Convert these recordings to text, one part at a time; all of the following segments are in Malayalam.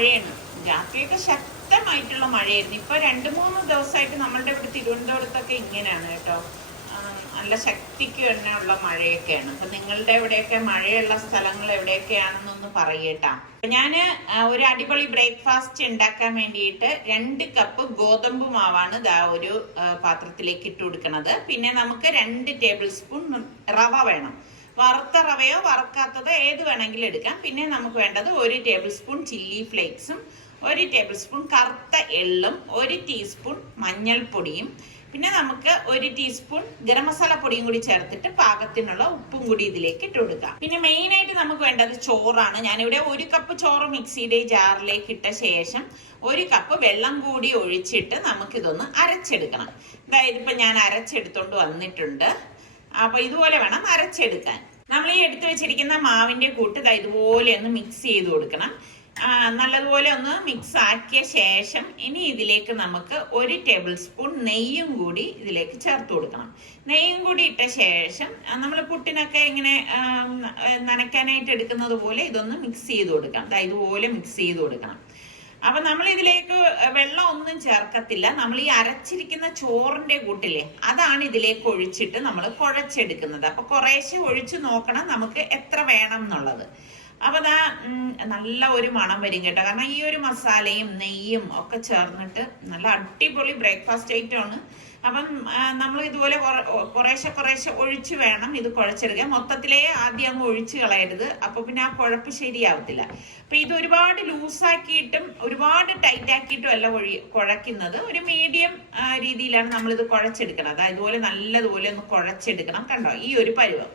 മഴയാണ്. രാത്രിയൊക്കെ ശക്തമായിട്ടുള്ള മഴയായിരുന്നു. ഇപ്പൊ 2-3 ദിവസമായിട്ട് നമ്മളുടെ ഇവിടെ തിരുവനന്തപുരത്തൊക്കെ ഇങ്ങനെയാണ് കേട്ടോ. നല്ല ശക്തിക്ക് തന്നെ ഉള്ള മഴയൊക്കെയാണ്. അപ്പൊ നിങ്ങളുടെ എവിടെയൊക്കെ മഴയുള്ള സ്ഥലങ്ങൾ എവിടെയൊക്കെയാണെന്നൊന്ന് പറയട്ടാ. ഞാന് ഒരു അടിപൊളി ബ്രേക്ക്ഫാസ്റ്റ് ഉണ്ടാക്കാൻ വേണ്ടിയിട്ട് 2 കപ്പ് ഗോതമ്പ് മാവാണ് ഒരു പാത്രത്തിലേക്ക് ഇട്ട് കൊടുക്കുന്നത്. പിന്നെ നമുക്ക് 2 ടേബിൾ സ്പൂൺ റവ വേണം. വറുത്ത റവയോ വറുക്കാത്തതോ ഏത് വേണമെങ്കിലും എടുക്കാം. പിന്നെ നമുക്ക് വേണ്ടത് 1 ടേബിൾ സ്പൂൺ ചില്ലി ഫ്ലേക്സും 1 ടേബിൾ സ്പൂൺ കറുത്ത എള്ളും 1 ടീസ്പൂൺ മഞ്ഞൾപ്പൊടിയും പിന്നെ നമുക്ക് 1 ടീസ്പൂൺ ഗരം മസാല പൊടിയും കൂടി ചേർത്തിട്ട് പാകത്തിനുള്ള ഉപ്പും കൂടി ഇതിലേക്ക് ഇട്ട് കൊടുക്കാം. പിന്നെ മെയിൻ ആയിട്ട് നമുക്ക് വേണ്ടത് ചോറാണ്. ഞാനിവിടെ 1 കപ്പ് ചോറ് മിക്സിയുടെ ജാറിലേക്ക് ഇട്ട ശേഷം 1 കപ്പ് വെള്ളം കൂടി ഒഴിച്ചിട്ട് നമുക്കിതൊന്ന് അരച്ചെടുക്കണം. അതായത് ഇപ്പൊ ഞാൻ അരച്ചെടുത്തോണ്ട് വന്നിട്ടുണ്ട്. അപ്പൊ ഇതുപോലെ വേണം അരച്ചെടുക്കാൻ. നമ്മൾ ഈ എടുത്തു വെച്ചിരിക്കുന്ന മാവിന്റെ കൂട്ട് ഇതുപോലെ ഒന്ന് മിക്സ് ചെയ്ത് കൊടുക്കണം. നല്ലതുപോലെ ഒന്ന് മിക്സ് ആക്കിയ ശേഷം ഇനി ഇതിലേക്ക് നമുക്ക് 1 ടേബിൾ സ്പൂൺ നെയ്യും കൂടി ഇതിലേക്ക് ചേർത്ത് കൊടുക്കണം. നെയ്യും കൂടി ഇട്ട ശേഷം നമ്മൾ പുട്ടിനൊക്കെ ഇങ്ങനെ നനയ്ക്കാനായിട്ട് എടുക്കുന്നത് പോലെ ഇതൊന്ന് മിക്സ് ചെയ്ത് കൊടുക്കാം. ഇതുപോലെ മിക്സ് ചെയ്ത് കൊടുക്കണം. അപ്പൊ നമ്മൾ ഇതിലേക്ക് വെള്ളം ഒന്നും ചേർക്കത്തില്ല. നമ്മൾ ഈ അരച്ചിരിക്കുന്ന ചോറിന്റെ കൂട്ടില്ലേ, അതാണ് ഇതിലേക്ക് ഒഴിച്ചിട്ട് നമ്മൾ കുഴച്ചെടുക്കുന്നത്. അപ്പൊ കുറേശ്ശെ ഒഴിച്ചു നോക്കണം നമുക്ക് എത്ര വേണം എന്നുള്ളത്. അപ്പൊ നല്ല ഒരു മണം വരും കേട്ടോ. കാരണം ഈ ഒരു മസാലയും നെയ്യും ഒക്കെ ചേർന്നിട്ട് നല്ല അടിപൊളി ബ്രേക്ക്ഫാസ്റ്റ് ഐറ്റം ആണ്. അപ്പം നമ്മൾ ഇതുപോലെ കുറേശ്ശെ ഒഴിച്ച് വേണം ഇത് കുഴച്ചെടുക്കാൻ. മൊത്തത്തിലേ ആദ്യം അങ്ങ് ഒഴിച്ച് കളയരുത്. അപ്പൊ പിന്നെ ആ കുഴപ്പ് ശരിയാവത്തില്ല. അപ്പൊ ഇത് ഒരുപാട് ലൂസാക്കിയിട്ടും ഒരുപാട് ടൈറ്റ് ആക്കിയിട്ടും അല്ല കുഴക്കുന്നത്. ഒരു മീഡിയം രീതിയിലാണ് നമ്മളിത് കുഴച്ചെടുക്കണം. ഇതുപോലെ നല്ലതുപോലെ ഒന്ന് കുഴച്ചെടുക്കണം. കണ്ടോ, ഈ ഒരു പരുവം.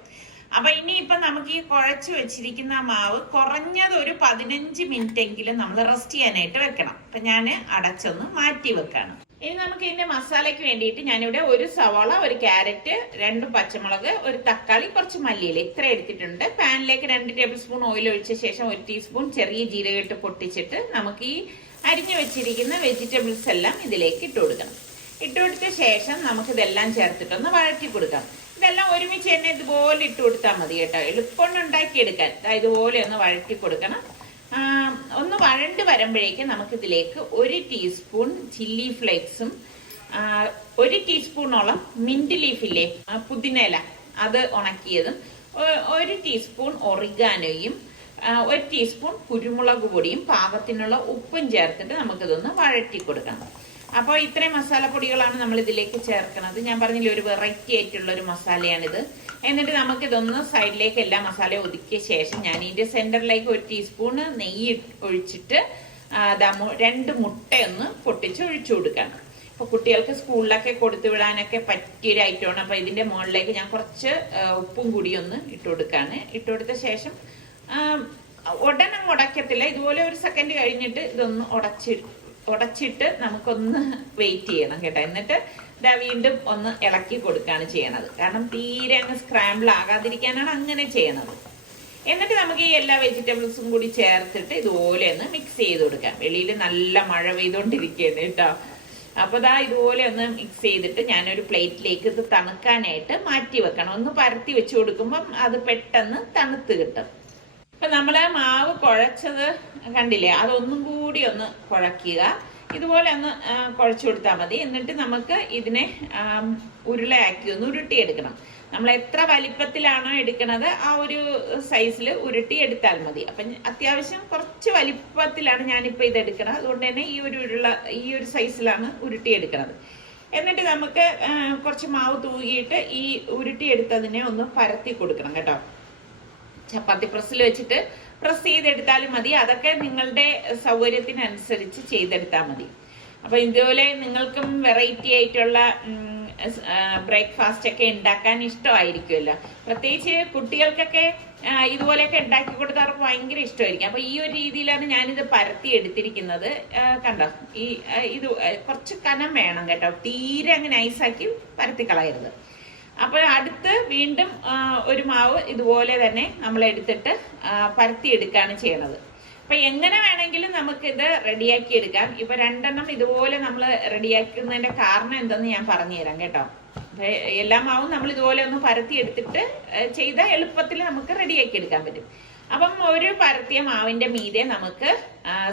അപ്പൊ ഇനിയിപ്പൊ നമുക്ക് ഈ കുഴച്ചു വെച്ചിരിക്കുന്ന മാവ് കുറഞ്ഞത് ഒരു 15 മിനിറ്റ് എങ്കിലും നമ്മൾ റെസ്റ്റ് ചെയ്യാനായിട്ട് വെക്കണം. അപ്പൊ ഞാൻ അടച്ചൊന്ന് മാറ്റി വെക്കാണ്. ഇനി നമുക്ക് ഇതിന്റെ മസാലയ്ക്ക് വേണ്ടിയിട്ട് ഞാനിവിടെ 1 സവാള, 1 ക്യാരറ്റ്, 2 പച്ചമുളക്, 1 തക്കാളി, കുറച്ച് മല്ലിയില ഇത്ര എടുത്തിട്ടുണ്ട്. പാനിലേക്ക് 2 ടേബിൾ സ്പൂൺ ഓയിൽ ഒഴിച്ച ശേഷം 1 ടീസ്പൂൺ ചെറിയ ജീരകം ഇട്ട് പൊട്ടിച്ചിട്ട് നമുക്ക് ഈ അരിഞ്ഞു വെച്ചിരിക്കുന്ന വെജിറ്റബിൾസ് എല്ലാം ഇതിലേക്ക് ഇട്ട് കൊടുക്കണം. ഇട്ട് കൊടുത്ത ശേഷം നമുക്ക് ഇതെല്ലാം ചേർത്തിട്ടൊന്ന് വഴറ്റി കൊടുക്കാം. ഇതെല്ലാം ഒരുമിച്ച് തന്നെ ഇതുപോലെ ഇട്ട് കൊടുത്താൽ മതി കേട്ടോ. എളുപ്പം ഉണ്ടാക്കിയെടുക്കാൻ ഇതുപോലെ ഒന്ന് വഴറ്റി കൊടുക്കണം. ഒന്ന് വഴണ്ട് വരുമ്പോഴേക്കും നമുക്കിതിലേക്ക് 1 ടീസ്പൂൺ ചില്ലി ഫ്ലേക്സും 1 ടീസ്പൂണോളം മിന്റ് ലീഫില്ലേ, പുതിനയില, അത് ഉണക്കിയതും 1 ടീസ്പൂൺ ഒറിഗാനോയും 1 ടീസ്പൂൺ കുരുമുളക് പൊടിയും പാകത്തിനുള്ള ഉപ്പും ചേർത്തിട്ട് നമുക്കിതൊന്ന് വഴറ്റി കൊടുക്കണം. അപ്പോൾ ഇത്രയും മസാലപ്പൊടികളാണ് നമ്മൾ ഇതിലേക്ക് ചേർക്കുന്നത്. ഞാൻ പറഞ്ഞില്ലേ, ഒരു വെറൈറ്റി ആയിട്ടുള്ള ഒരു മസാലയാണിത്. എന്നിട്ട് നമുക്കിതൊന്ന് സൈഡിലേക്ക് എല്ലാ മസാലയും ഒതുക്കിയ ശേഷം ഞാൻ ഇതിന്റെ സെന്ററിലേക്ക് 1 ടീസ്പൂൺ നെയ്യ് ഒഴിച്ചിട്ട് 2 മുട്ടയൊന്ന് പൊട്ടിച്ച് ഒഴിച്ചു കൊടുക്കണം. അപ്പൊ കുട്ടികൾക്ക് സ്കൂളിലൊക്കെ കൊടുത്തു വിടാനൊക്കെ പറ്റിയൊരു ഐറ്റമാണ്. അപ്പൊ ഇതിന്റെ മുകളിലേക്ക് ഞാൻ കുറച്ച് ഉപ്പും കൂടി ഒന്ന് ഇട്ട് കൊടുക്കാണ്. ഇട്ട് കൊടുത്ത ശേഷം ഉടനെ ഉടക്കത്തില്ല, ഇതുപോലെ 1 സെക്കൻഡ് കഴിഞ്ഞിട്ട് ഇതൊന്ന് ഉടച്ചിട്ട് നമുക്കൊന്ന് വെയിറ്റ് ചെയ്യണം കേട്ടോ. എന്നിട്ട് വീണ്ടും ഒന്ന് ഇളക്കി കൊടുക്കുകയാണ് ചെയ്യണത്. കാരണം തീരെ അങ്ങ് സ്ക്രാമ്പിൾ ആകാതിരിക്കാനാണ് അങ്ങനെ ചെയ്യണത്. എന്നിട്ട് നമുക്ക് ഈ എല്ലാ വെജിറ്റബിൾസും കൂടി ചേർത്തിട്ട് ഇതുപോലെ ഒന്ന് മിക്സ് ചെയ്ത് കൊടുക്കാം. വെളിയിൽ നല്ല മഴ പെയ്തുകൊണ്ടിരിക്കുകയാണ് കേട്ടോ. അപ്പൊ ഇതുപോലെ ഒന്ന് മിക്സ് ചെയ്തിട്ട് ഞാനൊരു പ്ലേറ്റിലേക്ക് ഇത് തണുക്കാനായിട്ട് മാറ്റി വെക്കണം. ഒന്ന് പരത്തി വെച്ച് കൊടുക്കുമ്പം അത് പെട്ടെന്ന് തണുത്ത് കിട്ടും. ഇപ്പൊ നമ്മള് മാവ് കുഴച്ചത് കണ്ടില്ലേ, അതൊന്നും കൂടി ഒന്ന് കുഴക്കുക. ഇതുപോലെ ഒന്ന് കുഴച്ചു കൊടുത്താൽ മതി. എന്നിട്ട് നമുക്ക് ഇതിനെ ഉരുളയാക്കി ഒന്ന് ഉരുട്ടിയെടുക്കണം. നമ്മൾ എത്ര വലിപ്പത്തിലാണോ എടുക്കുന്നത് ആ ഒരു സൈസിൽ ഉരുട്ടി എടുത്താൽ മതി. അപ്പൊ അത്യാവശ്യം കുറച്ച് വലിപ്പത്തിലാണ് ഞാനിപ്പോ ഇത് എടുക്കുന്നത്. അതുകൊണ്ട് തന്നെ ഈ ഒരു സൈസിലാണ് ഉരുട്ടിയെടുക്കുന്നത്. എന്നിട്ട് നമുക്ക് കുറച്ച് മാവ് തൂകിയിട്ട് ഈ ഉരുട്ടിയെടുത്തതിനെ ഒന്ന് പരത്തി കൊടുക്കണം കേട്ടോ. ചപ്പാത്തി പ്രസ്സിൽ വെച്ചിട്ട് പ്രസ് ചെയ്തെടുത്താലും മതി. അതൊക്കെ നിങ്ങളുടെ സൗകര്യത്തിനനുസരിച്ച് ചെയ്തെടുത്താൽ മതി. അപ്പൊ ഇതുപോലെ നിങ്ങൾക്കും വെറൈറ്റി ആയിട്ടുള്ള ബ്രേക്ക്ഫാസ്റ്റ് ഒക്കെ ഉണ്ടാക്കാൻ ഇഷ്ടമായിരിക്കുമല്ലോ. പ്രത്യേകിച്ച് കുട്ടികൾക്കൊക്കെ ഇതുപോലെയൊക്കെ ഉണ്ടാക്കി കൊടുത്താൽ അവർക്ക് ഭയങ്കര ഇഷ്ടമായിരിക്കും. അപ്പൊ ഈ ഒരു രീതിയിലാണ് ഞാനിത് പരത്തി എടുത്തിരിക്കുന്നത്. കണ്ടോ, ഇത് കുറച്ച് കനം വേണം കേട്ടോ. തീരെ അങ്ങ് നൈസാക്കി പരത്തി കളയരുത്. അപ്പോൾ അടുത്ത് വീണ്ടും ഒരു മാവ് ഇതുപോലെ തന്നെ നമ്മൾ എടുത്തിട്ട് പരത്തി എടുക്കുകയാണ് ചെയ്യണത്. അപ്പൊ എങ്ങനെ വേണമെങ്കിലും നമുക്കിത് റെഡിയാക്കി എടുക്കാം. ഇപ്പൊ 2 എണ്ണം ഇതുപോലെ നമ്മൾ റെഡിയാക്കുന്നതിന്റെ കാരണം എന്തെന്ന് ഞാൻ പറഞ്ഞു തരാം കേട്ടോ. എല്ലാ മാവും നമ്മൾ ഇതുപോലെ ഒന്ന് പരത്തി എടുത്തിട്ട് ചെയ്താൽ എളുപ്പത്തിൽ നമുക്ക് റെഡിയാക്കി എടുക്കാൻ പറ്റും. അപ്പം ഒരു പരത്തിയ മാവിന്റെ മീതെ നമുക്ക്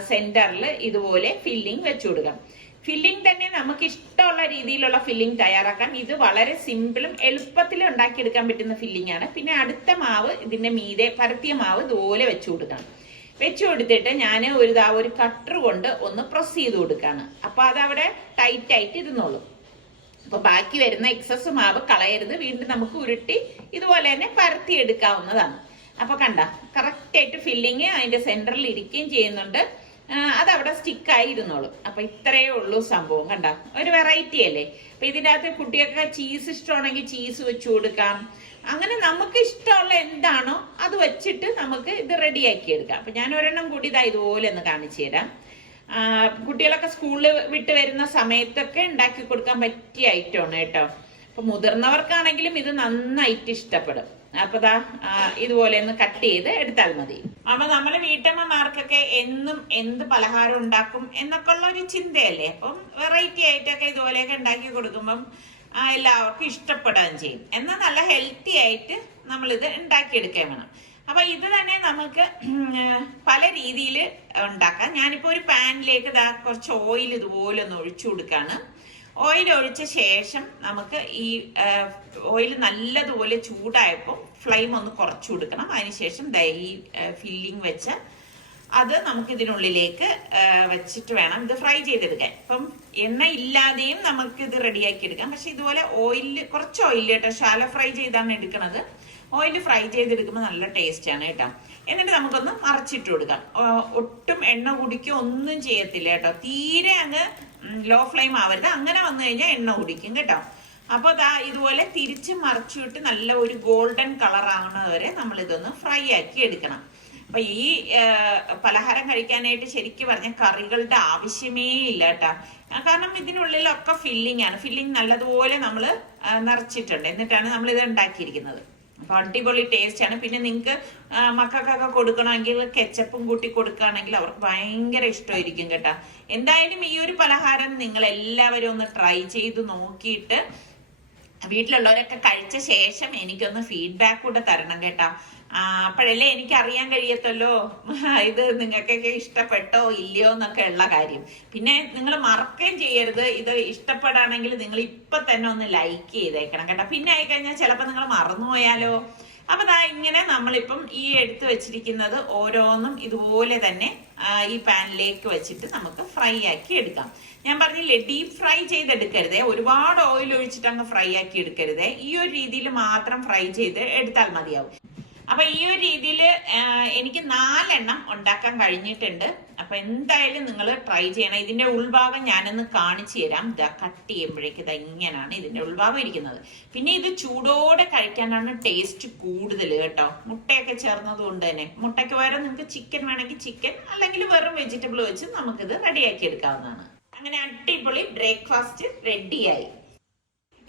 സെന്ററിൽ ഇതുപോലെ ഫില്ലിംഗ് വെച്ചു കൊടുക്കാം. ഫില്ലിംഗ് തന്നെ നമുക്ക് ഇഷ്ടമുള്ള രീതിയിലുള്ള ഫില്ലിംഗ് തയ്യാറാക്കാം. ഇത് വളരെ സിമ്പിളും എളുപ്പത്തിലും ഉണ്ടാക്കിയെടുക്കാൻ പറ്റുന്ന ഫില്ലിംഗ് ആണ്. പിന്നെ അടുത്ത മാവ് ഇതിന്റെ മീതെ പരത്തിയ മാവ് ഇതുപോലെ വെച്ചു കൊടുക്കണം. വെച്ചു കൊടുത്തിട്ട് ഞാൻ ഒരു കട്ടർ കൊണ്ട് ഒന്ന് പ്രസ് ചെയ്ത് കൊടുക്കാണ്. അപ്പൊ അതവിടെ ടൈറ്റ് ആയിട്ട് ഇരുന്നോളൂ. അപ്പൊ ബാക്കി വരുന്ന എക്സസ് മാവ് കളയരുത്. വീണ്ടും നമുക്ക് ഉരുട്ടി ഇതുപോലെ തന്നെ പരത്തി എടുക്കാവുന്നതാണ്. അപ്പൊ കണ്ട കറക്റ്റ് ആയിട്ട് ഫില്ലിങ് അതിന്റെ സെന്ററിൽ ഇരിക്കുകയും ചെയ്യുന്നുണ്ട്. അതവിടെ സ്റ്റിക്കായി ഇരുന്നോളും. അപ്പൊ ഇത്രയേ ഉള്ളൂ സംഭവം. കണ്ട ഒരു വെറൈറ്റി അല്ലേ. അപ്പൊ ഇതിൻ്റെ അകത്ത് കുട്ടികൾക്ക് ചീസ് ഇഷ്ടമാണെങ്കിൽ ചീസ് വെച്ചു കൊടുക്കാം. അങ്ങനെ നമുക്ക് ഇഷ്ടമുള്ള എന്താണോ അത് വെച്ചിട്ട് നമുക്ക് ഇത് റെഡിയാക്കി എടുക്കാം. അപ്പൊ ഞാൻ ഒരെണ്ണം കൂടി ഇതാ ഇതുപോലെ ഒന്ന് കാണിച്ചു തരാം. കുട്ടികളൊക്കെ സ്കൂളിൽ വിട്ട് വരുന്ന സമയത്തൊക്കെ ഉണ്ടാക്കി കൊടുക്കാൻ പറ്റിയ ഐറ്റമാണ് കേട്ടോ. അപ്പൊ മുതിർന്നവർക്കാണെങ്കിലും ഇത് നന്നായിട്ട് ഇഷ്ടപ്പെടും. അപ്പൊ ദാ ഇതുപോലെ ഒന്ന് കട്ട് ചെയ്ത് എടുത്താൽ മതി. അപ്പൊ നമ്മള് വീട്ടമ്മമാർക്കൊക്കെ എന്നും എന്ത് പലഹാരം ഉണ്ടാക്കും എന്നൊക്കെ ഉള്ള ഒരു ചിന്തയല്ലേ. അപ്പം വെറൈറ്റി ആയിട്ടൊക്കെ ഇതുപോലെയൊക്കെ ഉണ്ടാക്കി കൊടുക്കുമ്പം എല്ലാവർക്കും ഇഷ്ടപ്പെടുകയും ചെയ്യും. എന്നാൽ നല്ല ഹെൽത്തി ആയിട്ട് നമ്മളിത് ഉണ്ടാക്കിയെടുക്കാൻ വേണം. അപ്പൊ ഇത് തന്നെ നമുക്ക് പല രീതിയിൽ ഉണ്ടാക്കാം. ഞാനിപ്പോ ഒരു പാനിലേക്ക് കുറച്ച് ഓയിൽ ഇതുപോലെ ഒന്ന് ഒഴിച്ചു കൊടുക്കാണ്. ഓയിൽ ഒഴിച്ച ശേഷം നമുക്ക് ഈ ഓയിൽ നല്ലതുപോലെ ചൂടായപ്പോൾ ഫ്ലെയിം ഒന്ന് കുറച്ചു കൊടുക്കണം. അതിനുശേഷം ഈ ഫില്ലിങ് വെച്ച അത് നമുക്ക് ഇതിനുള്ളിലേക്ക് വെച്ചിട്ട് വേണം ഇത് ഫ്രൈ ചെയ്തെടുക്കാൻ. അപ്പം എണ്ണ ഇല്ലാതെയും നമുക്ക് ഇത് റെഡിയാക്കി എടുക്കാം. പക്ഷെ ഇതുപോലെ കുറച്ച് ഓയിൽ കേട്ടോ, ശാലോ ഫ്രൈ ചെയ്താണ് എടുക്കുന്നത്. ഓയിൽ ഫ്രൈ ചെയ്തെടുക്കുമ്പോൾ നല്ല ടേസ്റ്റ് ആണ് കേട്ടോ. എന്നിട്ട് നമുക്കൊന്ന് മറിച്ചിട്ട് കൊടുക്കാം. ഒട്ടും എണ്ണ കുടിക്കുക ഒന്നും ചെയ്യത്തില്ല കേട്ടോ. തീരെ അങ്ങ് ലോ ഫ്ലെയിം ആവരുത്. അങ്ങനെ വന്നു കഴിഞ്ഞാൽ എണ്ണ കുടിക്കും കേട്ടോ. അപ്പൊ ഇതുപോലെ തിരിച്ച് മറിച്ചിട്ട് നല്ല ഒരു ഗോൾഡൻ കളർ ആവുന്നത് വരെ നമ്മൾ ഇതൊന്ന് ഫ്രൈ ആക്കി എടുക്കണം. അപ്പൊ ഈ പലഹാരം കഴിക്കാനായിട്ട് ശരിക്കും പറഞ്ഞ കറികളുടെ ആവശ്യമേ ഇല്ല കേട്ടോ. കാരണം ഇതിനുള്ളിലൊക്കെ ഫില്ലിംഗ് ആണ്. ഫില്ലിംഗ് നല്ലതുപോലെ നമ്മൾ നിറച്ചിട്ടുണ്ട്. എന്നിട്ടാണ് നമ്മൾ ഇത് ഉണ്ടാക്കിയിരിക്കുന്നത്. അപ്പൊ അടിപൊളി ടേസ്റ്റ് ആണ്. പിന്നെ നിങ്ങൾക്ക് മക്കൾക്കൊക്കെ കൊടുക്കണമെങ്കിൽ കെച്ചപ്പും കൂട്ടി കൊടുക്കുകയാണെങ്കിൽ അവർക്ക് ഭയങ്കര ഇഷ്ടമായിരിക്കും കേട്ടോ. എന്തായാലും ഈ ഒരു പലഹാരം നിങ്ങൾ എല്ലാവരും ഒന്ന് ട്രൈ ചെയ്ത് നോക്കിയിട്ട് വീട്ടിലുള്ളവരൊക്കെ കഴിച്ച ശേഷം എനിക്കൊന്ന് ഫീഡ്ബാക്ക് കൂടെ തരണം കേട്ടോ. അപ്പോഴല്ലേ എനിക്ക് അറിയാൻ കഴിയത്തല്ലോ ഇത് നിങ്ങൾക്കൊക്കെ ഇഷ്ടപ്പെട്ടോ ഇല്ലയോ എന്നൊക്കെ ഉള്ള കാര്യം. പിന്നെ നിങ്ങൾ മറക്കുകയും ചെയ്യരുത്. ഇത് ഇഷ്ടപ്പെടാണെങ്കിൽ നിങ്ങൾ ഇപ്പൊ തന്നെ ഒന്ന് ലൈക്ക് ചെയ്തേക്കണം കേട്ടോ. പിന്നെ ആയിക്കഴിഞ്ഞാൽ ചിലപ്പോൾ നിങ്ങൾ മറന്നുപോയാലോ. അപ്പൊ ഇങ്ങനെ നമ്മളിപ്പം ഈ എടുത്തു വെച്ചിരിക്കുന്നത് ഓരോന്നും ഇതുപോലെ തന്നെ ഈ പാനിലേക്ക് വെച്ചിട്ട് നമുക്ക് ഫ്രൈ ആക്കി എടുക്കാം. ഞാൻ പറഞ്ഞില്ലേ ഡീപ് ഫ്രൈ ചെയ്തെടുക്കരുതേ. ഒരുപാട് ഓയിൽ ഒഴിച്ചിട്ട് അങ്ങ് ഫ്രൈ ആക്കി എടുക്കരുതേ. ഈ ഒരു രീതിയിൽ മാത്രം ഫ്രൈ ചെയ്ത് എടുത്താൽ മതിയാവും. അപ്പൊ ഈ ഒരു രീതിയിൽ എനിക്ക് 4 എണ്ണം ഉണ്ടാക്കാൻ കഴിഞ്ഞിട്ടുണ്ട്. അപ്പൊ എന്തായാലും നിങ്ങൾ ട്രൈ ചെയ്യണം. ഇതിന്റെ ഉൾഭാഗം ഞാനൊന്ന് കാണിച്ചു തരാം. കട്ട് ചെയ്യുമ്പോഴേക്ക് ഇങ്ങനെയാണ് ഇതിന്റെ ഉൾഭാഗം ഇരിക്കുന്നത്. പിന്നെ ഇത് ചൂടോടെ കഴിക്കാനാണ് ടേസ്റ്റ് കൂടുതൽ കേട്ടോ. മുട്ടയൊക്കെ ചേർന്നത് കൊണ്ട് തന്നെ. മുട്ടയ്ക്ക് പകരം നിങ്ങൾക്ക് ചിക്കൻ വേണമെങ്കിൽ ചിക്കൻ, അല്ലെങ്കിൽ വെറും വെജിറ്റബിൾ വെച്ച് നമുക്കിത് റെഡിയാക്കി എടുക്കാവുന്നതാണ്. അങ്ങനെ അടിപൊളി ബ്രേക്ക്ഫാസ്റ്റ് റെഡിയായി.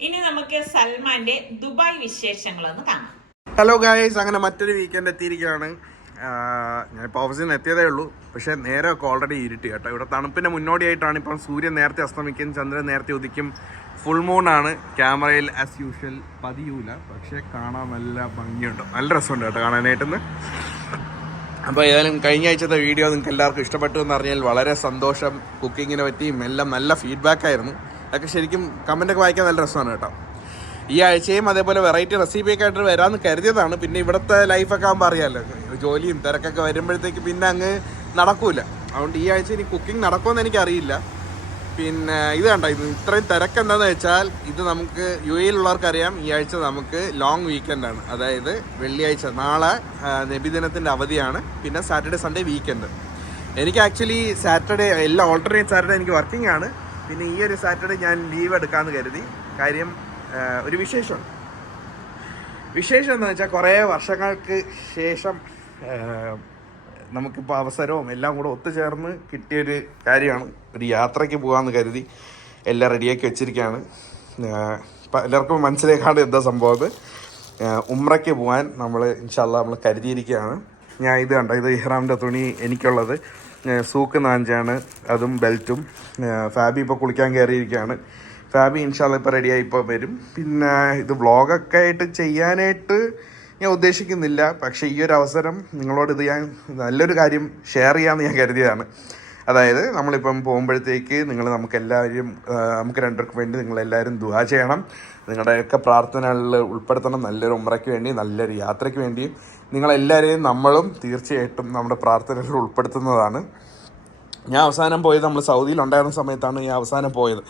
ഇനി നമുക്ക് സൽമാന്റെ ദുബായ് വിശേഷങ്ങളൊന്ന് കാണാം. ഹലോ ഗായ്സ്, അങ്ങനെ മറ്റൊരു വീക്കെൻഡ് എത്തിയിരിക്കുകയാണ്. ഞാനിപ്പോൾ ഓഫീസിൽ നിന്ന് എത്തിയതേ ഉള്ളൂ. പക്ഷേ നേരമൊക്കെ ഓൾറെഡി ഇരുട്ടി കേട്ടോ. ഇവിടെ തണുപ്പിൻ്റെ മുന്നോടിയായിട്ടാണ്. ഇപ്പം സൂര്യൻ നേരത്തെ അസ്തമിക്കും, ചന്ദ്രൻ നേരത്തെ ഉദിക്കും. ഫുൾ മൂണാണ്. ക്യാമറയിൽ ആസ് യൂഷ്വൽ പതിയൂല, പക്ഷേ കാണാൻ നല്ല ഭംഗിയുണ്ട്, നല്ല രസമുണ്ട് കേട്ടോ കാണാനായിട്ടെന്ന്. അപ്പോൾ ഏതായാലും കഴിഞ്ഞ ആഴ്ചത്തെ വീഡിയോ നിങ്ങൾക്ക് എല്ലാവർക്കും ഇഷ്ടപ്പെട്ടു എന്ന് അറിഞ്ഞാൽ വളരെ സന്തോഷം. കുക്കിങ്ങിനെ പറ്റിയും എല്ലാം നല്ല ഫീഡ്ബാക്കായിരുന്നു. അതൊക്കെ ശരിക്കും കമൻറ്റൊക്കെ വായിക്കാൻ നല്ല രസമാണ് കേട്ടോ. ഈ ആഴ്ചയും അതേപോലെ വെറൈറ്റി റെസിപ്പിയൊക്കെ ആയിട്ട് വരാമെന്ന് കരുതിയതാണ്. പിന്നെ ഇവിടുത്തെ ലൈഫൊക്കെ ആകുമ്പോൾ അറിയാമല്ലോ, ജോലിയും തിരക്കൊക്കെ വരുമ്പോഴത്തേക്ക് പിന്നെ അങ്ങ് നടക്കൂല. അതുകൊണ്ട് ഈ ആഴ്ച ഇനി കുക്കിംഗ് നടക്കുമെന്ന് എനിക്കറിയില്ല. പിന്നെ ഇത് കണ്ടോ, ഇത് ഇത്രയും തിരക്ക് എന്താണെന്ന് വെച്ചാൽ ഇത് നമുക്ക് UAE-ലുള്ളവർക്കറിയാം. ഈ ആഴ്ച നമുക്ക് ലോങ് വീക്കെൻഡാണ്. അതായത് വെള്ളിയാഴ്ച, നാളെ നബിദിനത്തിൻ്റെ അവധിയാണ്. പിന്നെ സാറ്റർഡേ സൺഡേ വീക്കെൻഡ്. എനിക്ക് ആക്ച്വലി സാറ്റർഡേ എല്ലാം ഓൾട്ടർനേറ്റ് സാറ്റർഡേ എനിക്ക് വർക്കിംഗ് ആണ്. പിന്നെ ഈ ഒരു സാറ്റർഡേ ഞാൻ ലീവ് എടുക്കാമെന്ന് കരുതി. കാര്യം ഒരു വിശേഷം എന്താണെന്ന് വെച്ചാൽ കുറേ വർഷങ്ങൾക്ക് ശേഷം നമുക്കിപ്പോൾ അവസരവും എല്ലാം കൂടെ ഒത്തുചേർന്ന് കിട്ടിയൊരു കാര്യമാണ്. ഒരു യാത്രയ്ക്ക് പോകാമെന്ന് കരുതി എല്ലാം റെഡിയാക്കി വെച്ചിരിക്കുകയാണ്. എല്ലാവർക്കും മനസ്സിലേക്കാണ് എന്താ സംഭവം. ഉംറയ്ക്ക് പോകാൻ നമ്മൾ ഇൻഷാല്ലാ നമ്മൾ കരുതിയിരിക്കുകയാണ്. ഞാൻ ഇത് കണ്ടോ, ഇത് ഇഹ്റാമിൻ്റെ തുണി എനിക്കുള്ളത് സൂക്ക് നാഞ്ചാണ്, അതും ബെൽറ്റും. ഫാബി ഇപ്പോൾ കുളിക്കാൻ കയറിയിരിക്കുകയാണ്. ഫാബി ഇൻഷാല്ല ഇപ്പോൾ റെഡിയായി ഇപ്പോൾ വരും. പിന്നെ ഇത് വ്ളോഗൊക്കെ ആയിട്ട് ചെയ്യാനായിട്ട് ഞാൻ ഉദ്ദേശിക്കുന്നില്ല. പക്ഷേ ഈ ഒരു അവസരം നിങ്ങളോട് ഇത് ഞാൻ നല്ലൊരു കാര്യം ഷെയർ ചെയ്യാമെന്ന് ഞാൻ കരുതിയതാണ്. അതായത് നമ്മളിപ്പം പോകുമ്പോഴത്തേക്ക് നമുക്ക് രണ്ടുപേർക്ക് വേണ്ടി നിങ്ങളെല്ലാവരും ദുആ ചെയ്യണം. നിങ്ങളുടെയൊക്കെ പ്രാർത്ഥനകളിൽ ഉൾപ്പെടുത്തണം. നല്ലൊരു ഉംറയ്ക്ക് വേണ്ടി, നല്ലൊരു യാത്രയ്ക്ക് വേണ്ടിയും നിങ്ങളെല്ലാവരെയും നമ്മളും തീർച്ചയായിട്ടും നമ്മുടെ പ്രാർത്ഥനകളിൽ ഉൾപ്പെടുത്തുന്നതാണ്. ഞാൻ അവസാനം പോയത് നമ്മൾ സൗദിയിലുണ്ടായിരുന്ന സമയത്താണ് ഞാൻ അവസാനം പോയത്.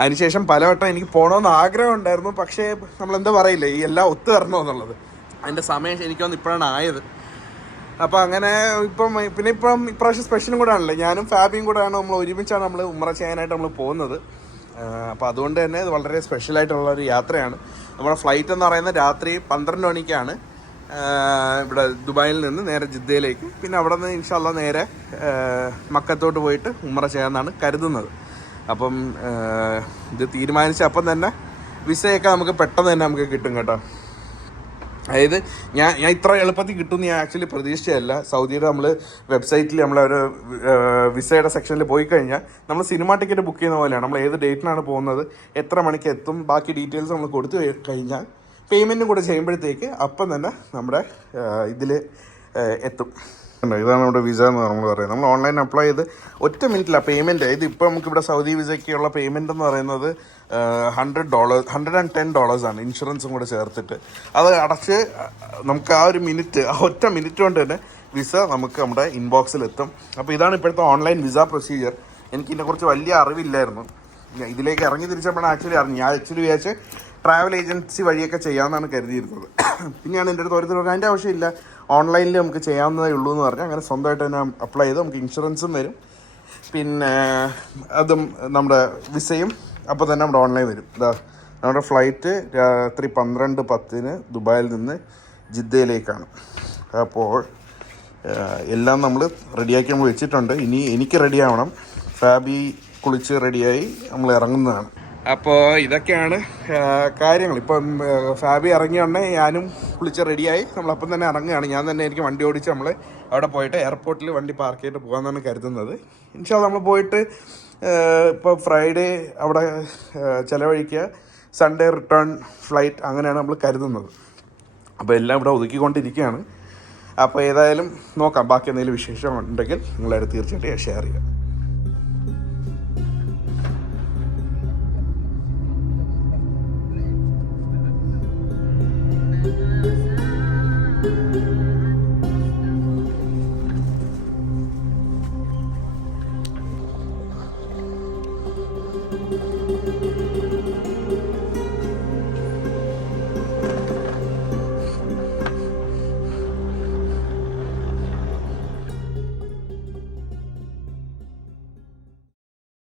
അതിനുശേഷം പലവട്ടം എനിക്ക് പോകണമെന്ന് ആഗ്രഹം ഉണ്ടായിരുന്നു. പക്ഷേ നമ്മളെന്താ പറയില്ലേ, ഈ എല്ലാം ഒത്തു തരണമെന്നുള്ളത്. അതിൻ്റെ സമയം എനിക്കൊന്ന് ഇപ്പോഴാണ് ആയത്. അപ്പോൾ അങ്ങനെ ഇപ്പം ഇപ്രാവശ്യം സ്പെഷ്യലും കൂടെ ആണല്ലോ, ഞാനും ഫാബിയും കൂടെയാണ് നമ്മൾ ഒരുമിച്ചാണ് നമ്മൾ ഉംറ ചെയ്യാനായിട്ട് നമ്മൾ പോകുന്നത്. അപ്പോൾ അതുകൊണ്ട് തന്നെ ഇത് വളരെ സ്പെഷ്യലായിട്ടുള്ളൊരു യാത്രയാണ്. നമ്മുടെ ഫ്ലൈറ്റ് എന്ന് പറയുന്നത് രാത്രി 12 മണിക്കാണ് ഇവിടെ ദുബായിൽ നിന്ന് നേരെ ജിദ്ദയിലേക്ക്. പിന്നെ അവിടെ നിന്ന് ഇൻഷാല്ലാ നേരെ മക്കത്തോട്ട് പോയിട്ട് ഉംറ ചെയ്യാമെന്നാണ് കരുതുന്നത്. അപ്പം ഇത് തീരുമാനിച്ച അപ്പം തന്നെ വിസയൊക്കെ നമുക്ക് പെട്ടെന്ന് തന്നെ നമുക്ക് കിട്ടും കേട്ടോ. അതായത് ഞാൻ ഇത്ര എളുപ്പത്തിൽ കിട്ടുമെന്ന് ഞാൻ ആക്ച്വലി പ്രതീക്ഷിച്ചതല്ല. സൗദിയുടെ നമ്മൾ വെബ്സൈറ്റിൽ നമ്മളൊരു വിസയുടെ സെക്ഷനിൽ പോയി കഴിഞ്ഞാൽ നമ്മൾ സിനിമ ടിക്കറ്റ് ബുക്ക് ചെയ്യുന്ന പോലെയാണ്. നമ്മൾ ഏത് ഡേറ്റിനാണ് പോകുന്നത്, എത്ര മണിക്ക് എത്തും, ബാക്കി ഡീറ്റെയിൽസ് നമ്മൾ കൊടുത്തു കഴിഞ്ഞാൽ പേയ്മെൻറ്റും കൂടെ ചെയ്യുമ്പോഴത്തേക്ക് അപ്പം തന്നെ നമ്മുടെ ഇതിൽ എത്തും. ഇതാണ് നമ്മുടെ വിസ എന്ന് നമ്മൾ പറയുന്നത്. നമ്മൾ ഓൺലൈൻ അപ്ലൈ ചെയ്ത് ഒറ്റ മിനിറ്റിലാണ് പേയ്മെൻറ്റ്. ഇത് ഇപ്പോൾ നമുക്കിവിടെ സൗദി വിസയ്ക്കുള്ള പേയ്മെൻറ്റ് എന്ന് പറയുന്നത് $110 ഇൻഷുറൻസും കൂടെ ചേർത്തിട്ട്. അത് അടച്ച് നമുക്ക് ആ ഒറ്റ മിനിറ്റ് കൊണ്ട് തന്നെ വിസ നമുക്ക് നമ്മുടെ ഇൻബോക്സിലെത്തും. അപ്പോൾ ഇതാണ് ഇപ്പോഴത്തെ ഓൺലൈൻ വിസ പ്രൊസീജിയർ. എനിക്ക് ഇതിനെക്കുറിച്ച് വലിയ അറിവില്ലായിരുന്നു. ഇതിലേക്ക് ഇറങ്ങി തിരിച്ചപ്പോഴാണ് ആക്ച്വലി അറിഞ്ഞു. ഞാൻ ആക്ച്വലി വിചാരിച്ച് ട്രാവൽ ഏജൻസി വഴിയൊക്കെ ചെയ്യാമെന്നാണ് കരുതിയിരുന്നത്. പിന്നെയാണ് എൻ്റെ അടുത്ത് ഓരോരുത്തർക്ക് അതിൻ്റെ ആവശ്യമില്ല, ഓൺലൈനിൽ നമുക്ക് ചെയ്യാവുന്നതേ ഉള്ളൂ എന്ന് പറഞ്ഞാൽ അങ്ങനെ സ്വന്തമായിട്ട് തന്നെ അപ്ലൈ ചെയ്ത് നമുക്ക് ഇൻഷുറൻസും വരും, പിന്നെ അതും നമ്മുടെ വിസയും അപ്പോൾ തന്നെ നമ്മുടെ ഓൺലൈൻ വരും. നമ്മുടെ ഫ്ലൈറ്റ് രാത്രി 12:10 ദുബായിൽ നിന്ന് ജിദ്ദയിലേക്കാണ്. അപ്പോൾ എല്ലാം നമ്മൾ റെഡിയാക്കി നമ്മൾ വെച്ചിട്ടുണ്ട്. ഇനി എനിക്ക് റെഡിയാവണം. ഫാബി കുളിച്ച് റെഡിയായി നമ്മൾ ഇറങ്ങുന്നതാണ്. അപ്പോൾ ഇതൊക്കെയാണ് കാര്യങ്ങൾ. ഇപ്പം ഫാബി ഇറങ്ങിയുടനെ ഞാനും കുളിച്ച് റെഡിയായി നമ്മളപ്പം തന്നെ ഇറങ്ങുകയാണ്. ഞാൻ തന്നെ എനിക്ക് വണ്ടി ഓടിച്ച് നമ്മൾ അവിടെ പോയിട്ട് എയർപോർട്ടിൽ വണ്ടി പാർക്ക് ചെയ്തിട്ട് പോകാമെന്നാണ് കരുതുന്നത്. ഇൻഷാല്ലാ നമ്മൾ പോയിട്ട് ഇപ്പോൾ ഫ്രൈഡേ അവിടെ ചിലവഴിക്കുക, സൺഡേ റിട്ടേൺ ഫ്ലൈറ്റ്, അങ്ങനെയാണ് നമ്മൾ കരുതുന്നത്. അപ്പോൾ എല്ലാം ഇവിടെ ഒതുക്കിക്കൊണ്ടിരിക്കുകയാണ്. അപ്പോൾ ഏതായാലും നോക്കാം, ബാക്കി എന്തെങ്കിലും വിശേഷം ഉണ്ടെങ്കിൽ നിങ്ങളായിട്ട് തീർച്ചയായിട്ടും ഷെയർ ചെയ്യാം.